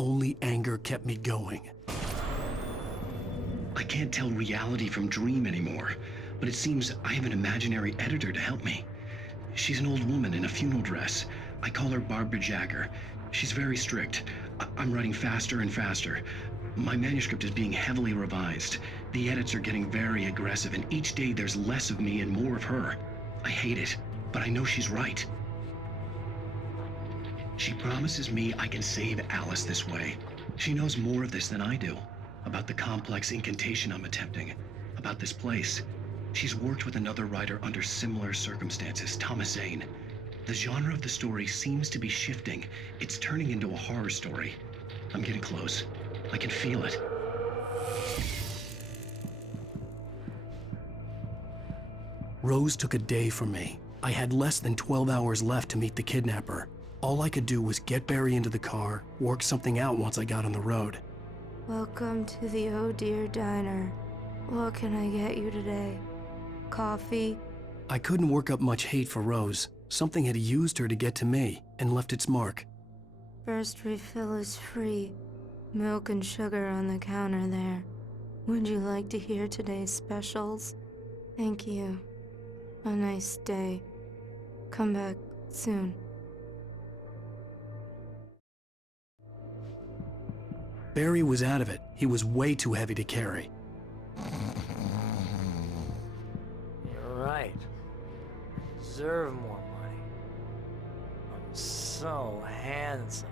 only anger kept me going. I can't tell reality from dream anymore, but it seems I have an imaginary editor to help me. She's an old woman in a funeral dress. I call her Barbara Jagger. She's very strict. I'm writing faster and faster. My manuscript is being heavily revised. The edits are getting very aggressive, and each day there's less of me and more of her. I hate it, but I know she's right. She promises me I can save Alice this way. She knows more of this than I do. About the complex incantation I'm attempting. About this place. She's worked with another writer under similar circumstances, Thomas Zane. The genre of the story seems to be shifting. It's turning into a horror story. I'm getting close. I can feel it. Rose took a day from me. I had less than 12 hours left to meet the kidnapper. All I could do was get Barry into the car, work something out once I got on the road. Welcome to the Oh Dear Diner. What can I get you today? Coffee? I couldn't work up much hate for Rose. Something had used her to get to me and left its mark. First refill is free. Milk and sugar on the counter there. Would you like to hear today's specials? Thank you. A nice day. Come back soon. Barry was out of it. He was way too heavy to carry. You're right. I deserve more money. I'm so handsome.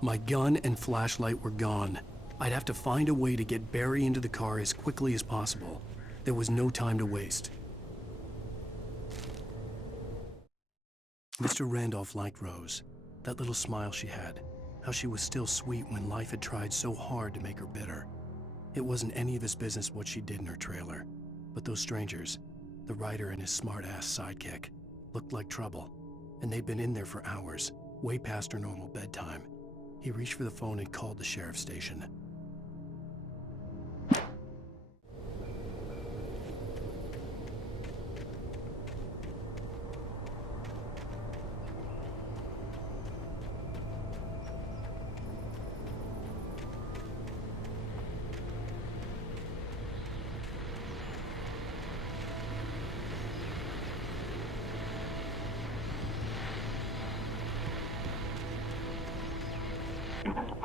My gun and flashlight were gone. I'd have to find a way to get Barry into the car as quickly as possible. There was no time to waste. Mr. Randolph liked Rose. That little smile she had. How she was still sweet when life had tried so hard to make her bitter. It wasn't any of his business what she did in her trailer. But those strangers, the writer and his smart-ass sidekick, looked like trouble. And they'd been in there for hours, way past her normal bedtime. He reached for the phone and called the sheriff's station.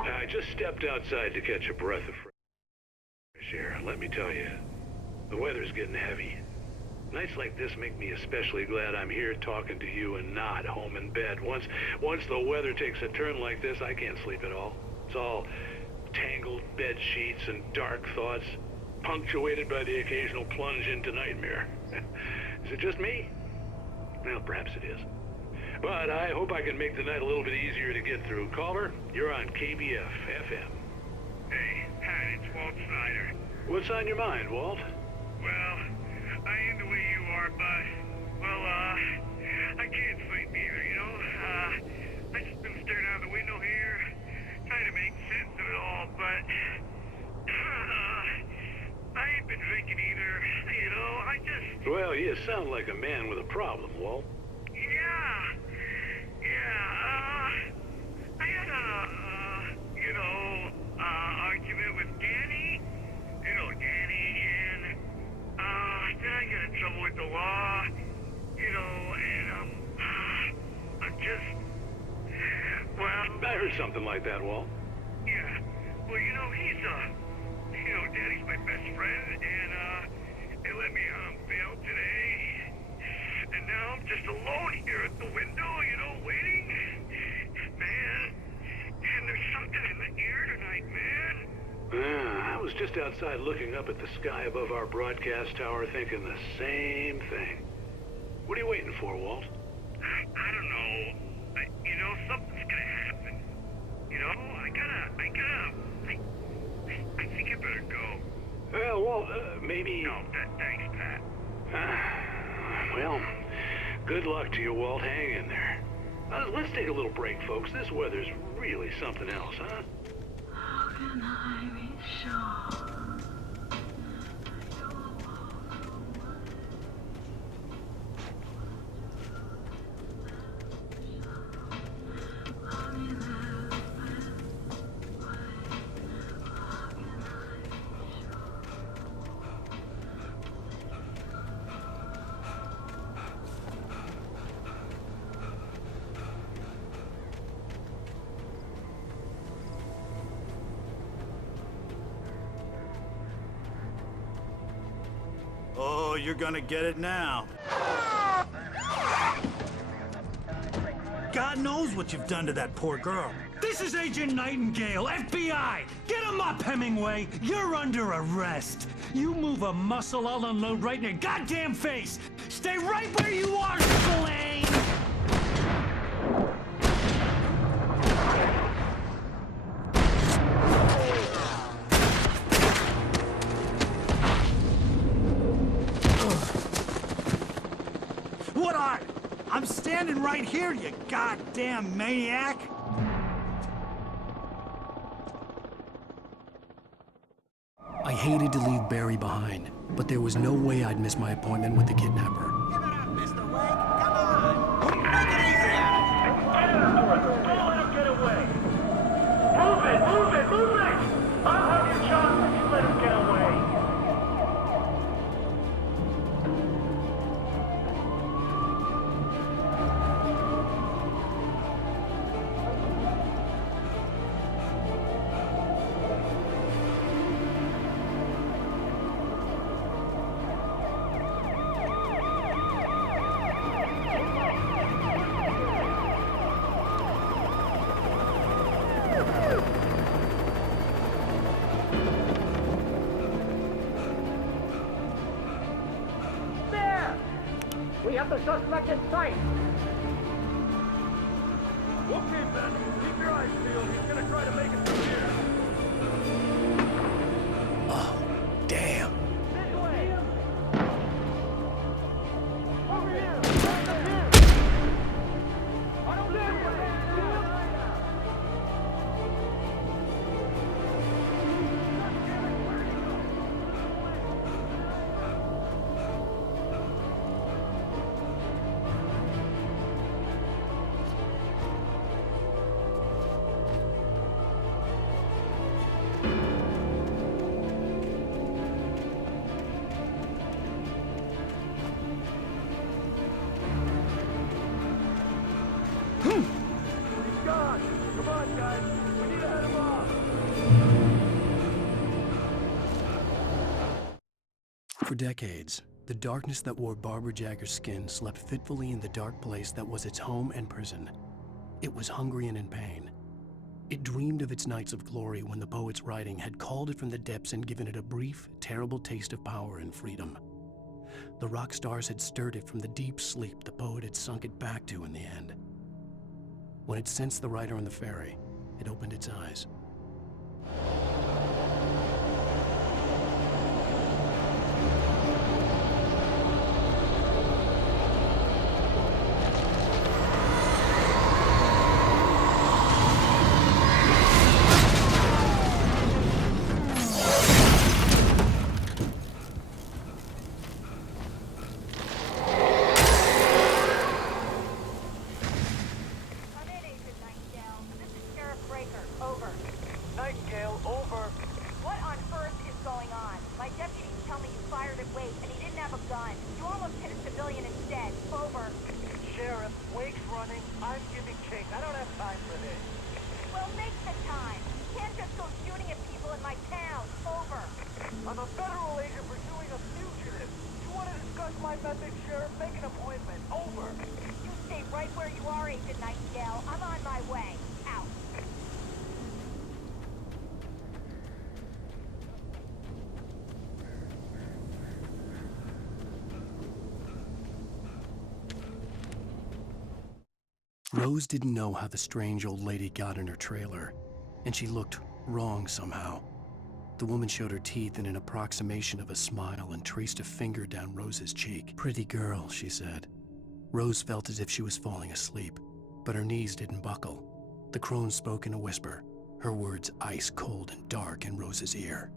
I just stepped outside to catch a breath of fresh air. Let me tell you, the weather's getting heavy. Nights like this make me especially glad I'm here talking to you and not home in bed. Once the weather takes a turn like this, I can't sleep at all. It's all tangled bed sheets and dark thoughts, punctuated by the occasional plunge into nightmare. Is it just me? Well, perhaps it is. But I hope I can make the night a little bit easier to get through. Caller, you're on KBF FM. Hey, Pat, it's Walt Snyder. What's on your mind, Walt? Well, I am the way you are, but, I can't sleep either, you know? I just been staring out the window here, trying to make sense of it all, but, I ain't been drinking either, you know? Well, you sound like a man with a problem, Walt. I had argument with Danny. You know, Danny, and, then I got in trouble with the law, you know, and, I'm just, well... I heard something like that, Walt. Yeah, well, you know, Danny's my best friend, and, they let me on bail today. And now I'm just alone here at the window, you know, waiting. Man, and there's something in the air tonight, man. I was just outside looking up at the sky above our broadcast tower thinking the same thing. What are you waiting for, Walt? I don't know. You know, something's gonna happen. You know, I think I better go. Well, Walt, maybe... No, thanks, Pat. Well, good luck to you, Walt. Hang in there. Let's take a little break, folks. This weather's really something else, huh? How can I be sure? Oh, you're gonna get it now. God knows what you've done to that poor girl. This is Agent Nightingale, FBI! Get him up, Hemingway! You're under arrest! You move a muscle, I'll unload right in your goddamn face! Stay right where you are, Spillane! What are? I'm standing right here, you goddamn maniac! I hated to leave Barry behind, but there was no way I'd miss my appointment with the kidnapper. Give it up, Mr. Wake. Come on. Make it easy on us. Get after him. Don't let him get away. Move it, move it, move it! I'll have your chocolate if you let him get away. We have the suspect in sight. Okay, Ben. Keep your eyes peeled. He's gonna try to make it through here. Oh, damn. This way. Over here. I don't see you. He's gone. Come on, guys. We need to head him off. For decades, the darkness that wore Barbara Jagger's skin slept fitfully in the dark place that was its home and prison. It was hungry and in pain. It dreamed of its nights of glory when the poet's writing had called it from the depths and given it a brief, terrible taste of power and freedom. The rock stars had stirred it from the deep sleep the poet had sunk it back to in the end. When it sensed the rider on the ferry, it opened its eyes. Nightingale, over. What on earth is going on? My deputies tell me you fired at Wake and he didn't have a gun. You almost hit a civilian instead. Over. Sheriff, Wake's running. I'm giving chase. I don't have time for this. Well, make the time. You can't just go shooting at people in my town. Over. I'm a federal agent pursuing a fugitive. You want to discuss my methods, Sheriff? Make an appointment. Over. You stay right where you are, Agent Nightingale. I'm on my way. Out. Rose didn't know how the strange old lady got in her trailer, and she looked wrong somehow. The woman showed her teeth in an approximation of a smile and traced a finger down Rose's cheek. "Pretty girl," she said. Rose felt as if she was falling asleep, but her knees didn't buckle. The crone spoke in a whisper, her words ice cold and dark in Rose's ear.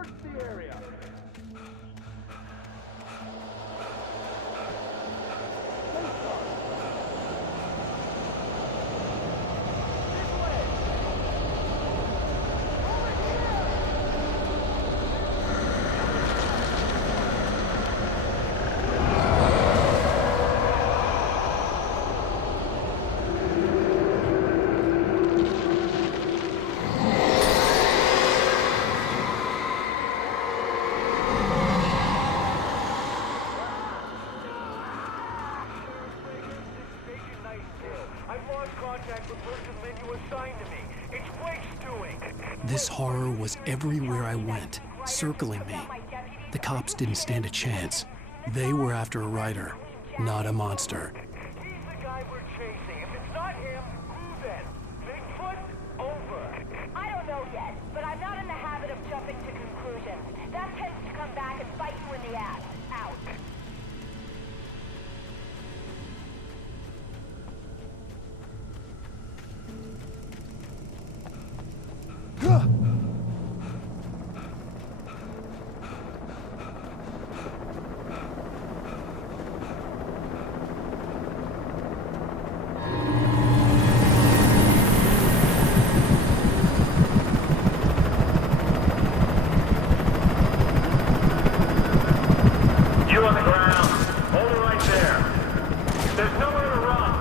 Search the area. This horror was everywhere I went, circling me. The cops didn't stand a chance. They were after a writer, not a monster. He's the guy we're chasing. If it's not him, who then? Bigfoot? Over. I don't know yet, but I'm not in the habit of jumping to conclusions. That tends to come back and bite you in the ass. Out. You on the ground. Hold it right there. There's nowhere to run.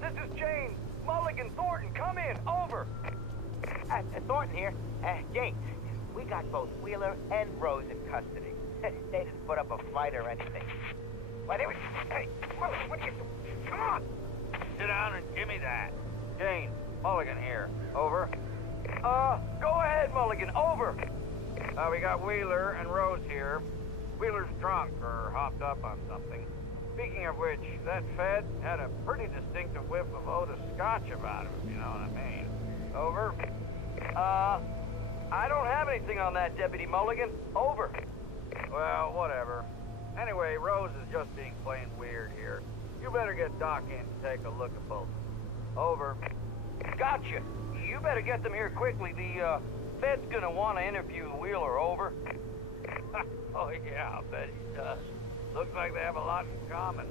This is James. Mulligan, Thornton, come in. Over. Thornton here. James, we got both Wheeler and Rose in custody. They didn't put up a fight or anything. Why, they were... Hey, what are you doing? Come on! Sit down and give me that. James, Mulligan here. Over. Go ahead, Mulligan. Over. We got Wheeler and Rose here. Wheeler's drunk or hopped up on something. Speaking of which, that Fed had a pretty distinctive whiff of Otis Scotch about him, if you know what I mean. Over. I don't have anything on that, Deputy Mulligan. Over. Well, whatever. Anyway, Rose is just being plain weird here. You better get Doc in to take a look at both. Over. Gotcha. You better get them here quickly. The, Fed's gonna want to interview Wheeler. Over. Oh, yeah, I'll bet he does. Looks like they have a lot in common.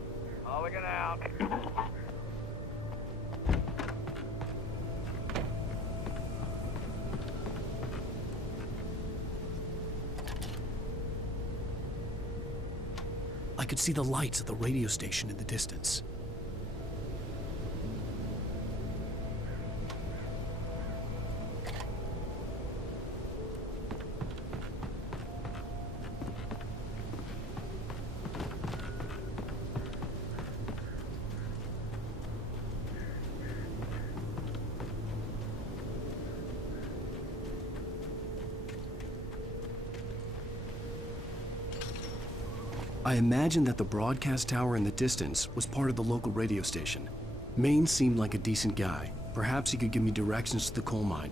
Mulligan out. I could see the lights of the radio station in the distance. I imagined that the broadcast tower in the distance was part of the local radio station. Maine seemed like a decent guy. Perhaps he could give me directions to the coal mine.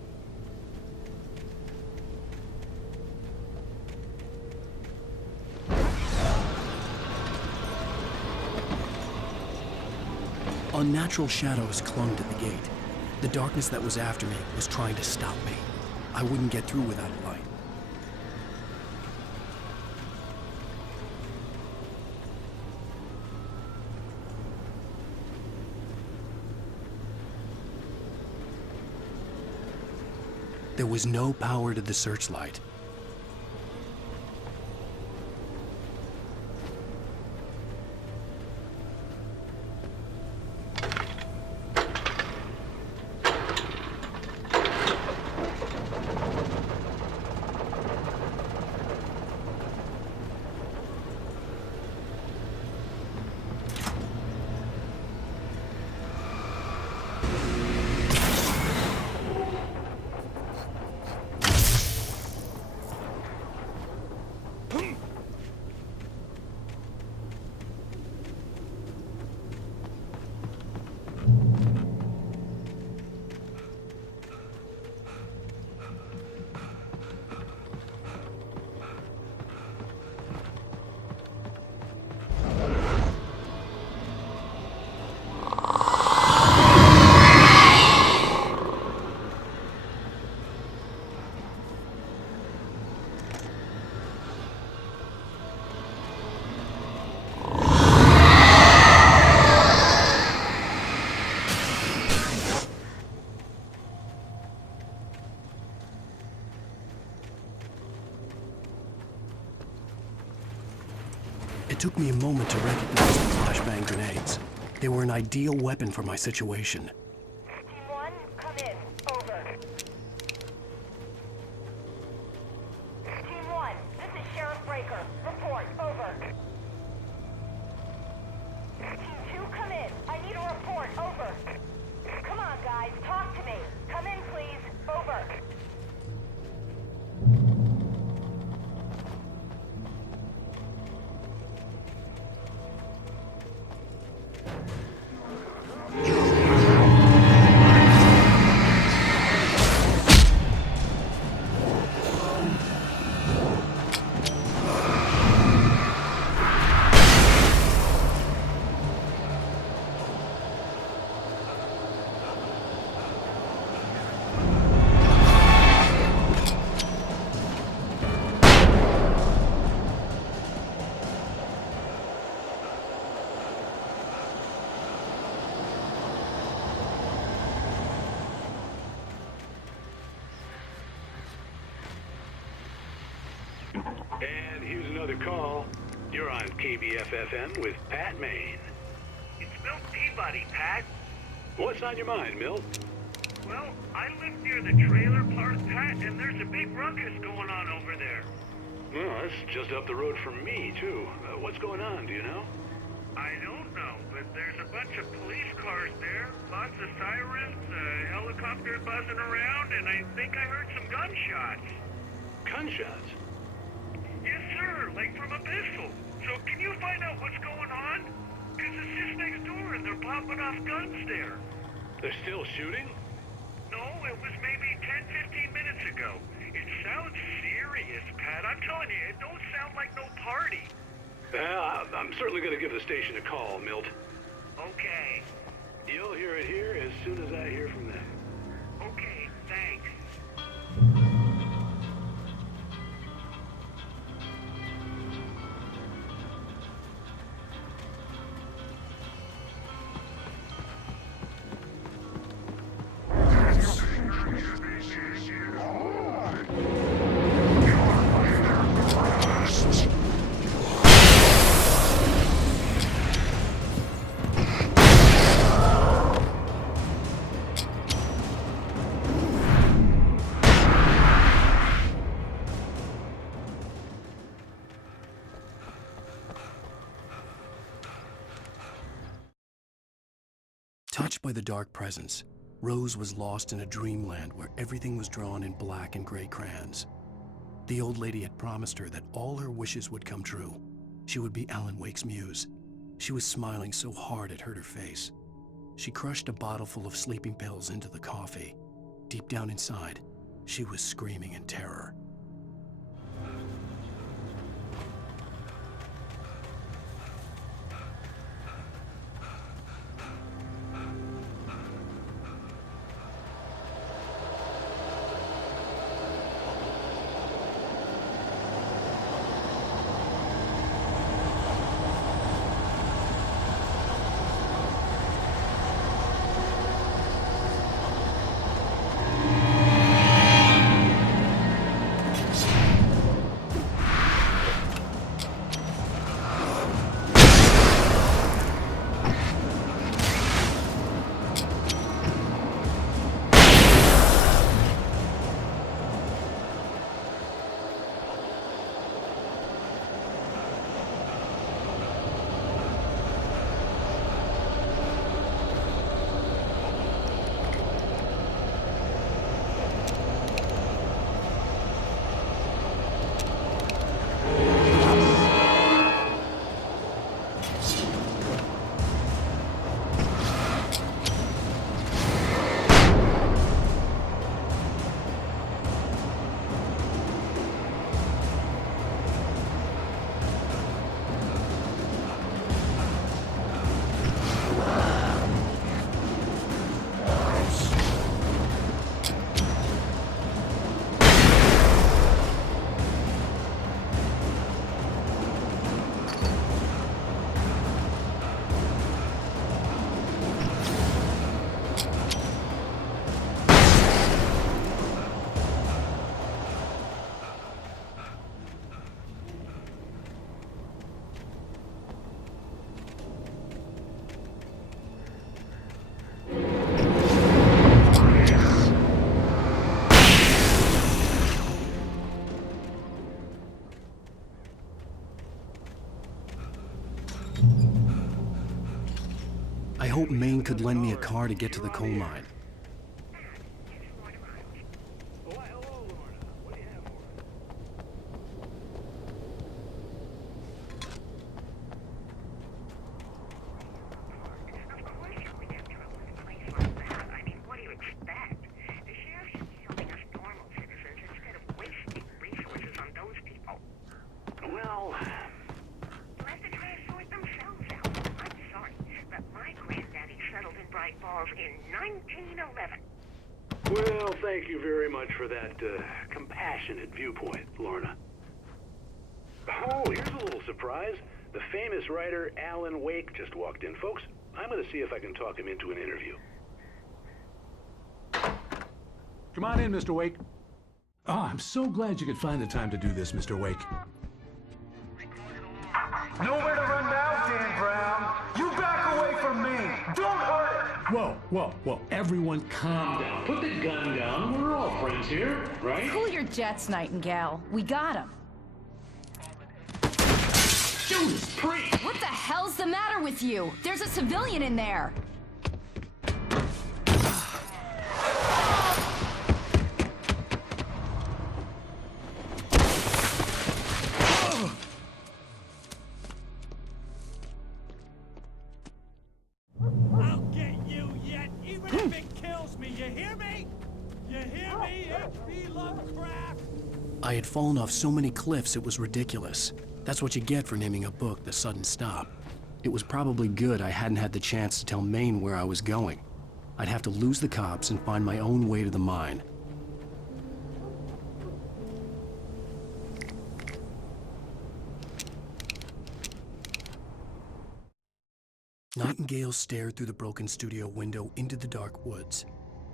Unnatural shadows clung to the gate. The darkness that was after me was trying to stop me. I wouldn't get through without a light. There was no power to the searchlight. It took me a moment to recognize the flashbang grenades. They were an ideal weapon for my situation. Team 1, come in. Over. Team 1, this is Sheriff Breaker. Report. Over. Team 2, come in. I need a report. Over. Come on, guys. Talk to me. Come in, please. Over. And here's another call. You're on KBFFM with Pat Maine. It's Milt Peabody, Pat. What's on your mind, Milt? Well, I live near the trailer park, Pat, and there's a big ruckus going on over there. Well, that's just up the road from me, too. What's going on, do you know? I don't know, but there's a bunch of police cars there, lots of sirens, a helicopter buzzing around, and I think I heard some gunshots. Gunshots? Yes, sir, like from a pistol. So can you find out what's going on? Because it's just next door and they're popping off guns there. They're still shooting? No, it was maybe 10, 15 minutes ago. It sounds serious, Pat. I'm telling you, it don't sound like no party. I'm certainly going to give the station a call, Milt. Okay. You'll hear it here as soon as I hear from them. Okay, thanks. Touched by the dark presence, Rose was lost in a dreamland where everything was drawn in black and gray crayons. The old lady had promised her that all her wishes would come true. She would be Alan Wake's muse. She was smiling so hard it hurt her face. She crushed a bottle full of sleeping pills into the coffee. Deep down inside, she was screaming in terror. I hoped Maine could lend me a car to get to the coal mine. Why, hello, Lorna. What do you have for us? Of course you would have trouble in a place like that. I mean, what do you expect? The sheriff should be helping us normal citizens instead of wasting resources on those people. Well, They'll have to try to sort themselves out. I'm sorry, but my granddaddy settled in Bright Falls in 1911. well, thank you very much for that compassionate viewpoint, Lorna. Oh, here's a little surprise. The famous writer Alan Wake just walked in, folks. I'm going to see if I can talk him into an interview. Come on in, Mr. Wake. Oh, I'm so glad you could find the time to do this, Mr. Wake. Nowhere to run now, Dan Brown. You back away from me. Don't hurt it. Whoa. Everyone calm down. Put the gun down. We're all friends here, right? Cool your jets, Nightingale. We got him. Judas Priest! What the hell's the matter with you? There's a civilian in there. I'll get you yet, even if it kills me. You hear me? You hear me, H.P. Lovecraft? I had fallen off so many cliffs it was ridiculous. That's what you get for naming a book The Sudden Stop. It was probably good I hadn't had the chance to tell Maine where I was going. I'd have to lose the cops and find my own way to the mine. Nightingale stared through the broken studio window into the dark woods.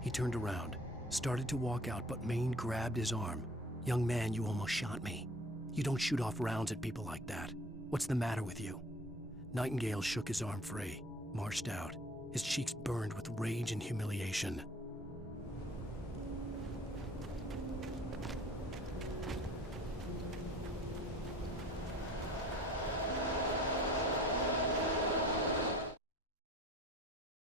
He turned around, started to walk out, but Maine grabbed his arm. "Young man, you almost shot me. You don't shoot off rounds at people like that. What's the matter with you?" Nightingale shook his arm free, marched out. His cheeks burned with rage and humiliation.